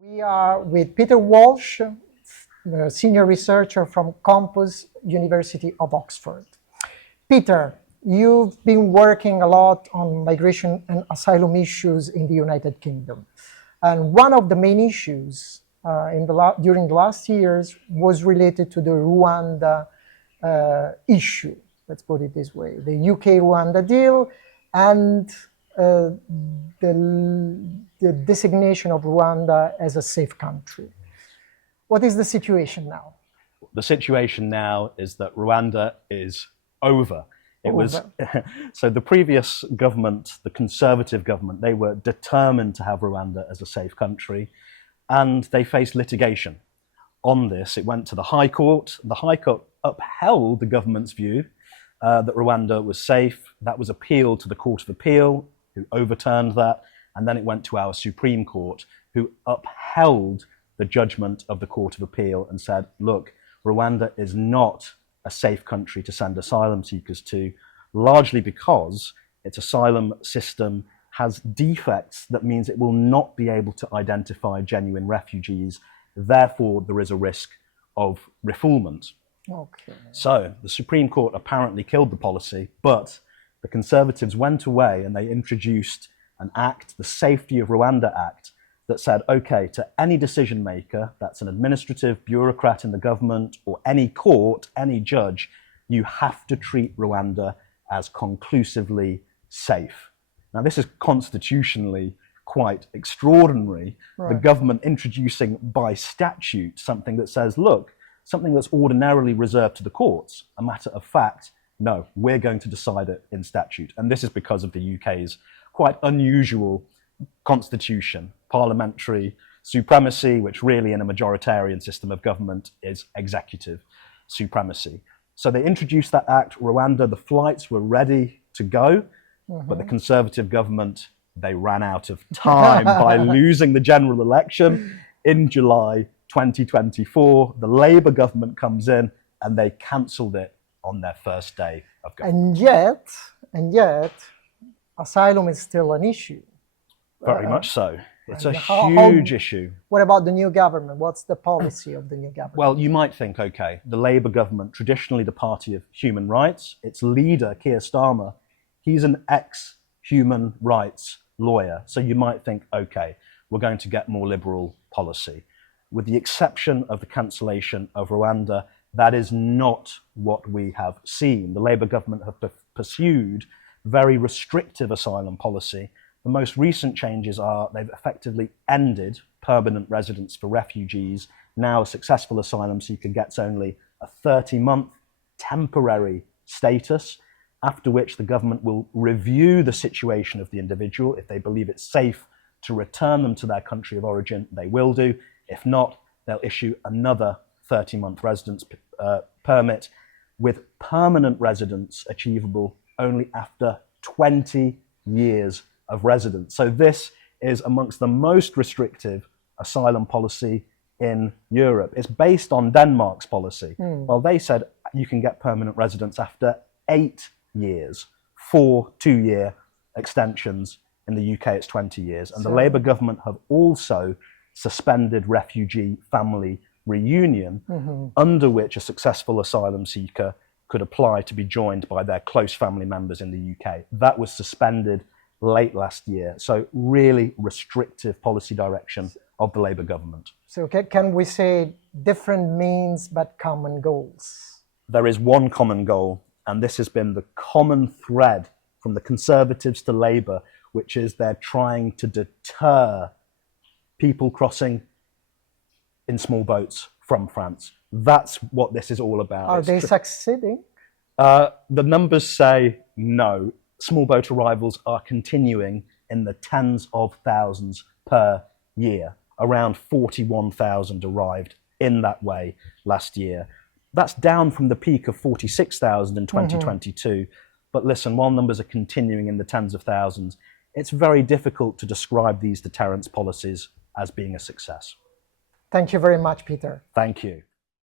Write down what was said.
We are with Peter Walsh, the senior researcher from Campus University of Oxford. Peter, you've been working a lot on migration and asylum issues in the United Kingdom. And one of the main issues during the last years was related to the Rwanda issue, let's put it this way, the UK-Rwanda deal and the designation of Rwanda as a safe country. What is the situation now? The situation now is that Rwanda is over. It was so the previous government, the Conservative government, they were determined to have Rwanda as a safe country, and they faced litigation on this. It went to the High Court. The High Court upheld the government's view that Rwanda was safe. That was appealed to the Court of Appeal, who overturned that, and then it went to our Supreme Court, who upheld the judgment of the Court of Appeal and said, look, Rwanda is not a safe country to send asylum seekers to, largely because its asylum system has defects that means it will not be able to identify genuine refugees. Therefore, there is a risk of refoulement. Okay. So the Supreme Court apparently killed the policy, but the Conservatives went away and they introduced an act, the Safety of Rwanda Act, that said, okay, to any decision maker, that's an administrative bureaucrat in the government or any court, any judge, you have to treat Rwanda as conclusively safe. Now, this is constitutionally quite extraordinary. Right. The government introducing by statute something that says, look, something that's ordinarily reserved to the courts, a matter of fact, no, we're going to decide it in statute. And this is because of the UK's quite unusual constitution, parliamentary supremacy, which really in a majoritarian system of government is executive supremacy. So they introduced that act. Rwanda, the flights were ready to go, but the Conservative government, they ran out of time by losing the general election in July 2024. The Labour government comes in and they cancelled it on their first day of government. And yet, asylum is still an issue. Very much so. It's a huge issue. What about the new government? What's the policy of the new government? Well, you might think, okay, the Labour government, traditionally the party of human rights, its leader, Keir Starmer, he's an ex-human rights lawyer. So you might think, okay, we're going to get more liberal policy. With the exception of the cancellation of Rwanda, that is not what we have seen. The Labour government have pursued very restrictive asylum policy. The most recent changes are they've effectively ended permanent residence for refugees. Now a successful asylum seeker gets only a 30-month temporary status, after which the government will review the situation of the individual. If they believe it's safe to return them to their country of origin, they will do. If not, they'll issue another 30-month residence permit, with permanent residence achievable only after 20 years of residence. So this is amongst the most restrictive asylum policy in Europe. It's based on Denmark's policy. Well, they said you can get permanent residence after 8 years, 4 2-year extensions. In the UK, it's 20 years. And the Labour government have also suspended refugee family reunion, under which a successful asylum seeker could apply to be joined by their close family members in the UK. That was suspended late last year. So really restrictive policy direction of the Labour government. So can we say different means but common goals? There is one common goal, and this has been the common thread from the Conservatives to Labour, which is they're trying to deter people crossing in small boats from France. That's what this is all about. Are they succeeding? The numbers say no. Small boat arrivals are continuing in the tens of thousands per year. Around 41,000 arrived in that way last year. That's down from the peak of 46,000 in 2022. But listen, while numbers are continuing in the tens of thousands, it's very difficult to describe these deterrence policies as being a success. Thank you very much, Peter. Thank you.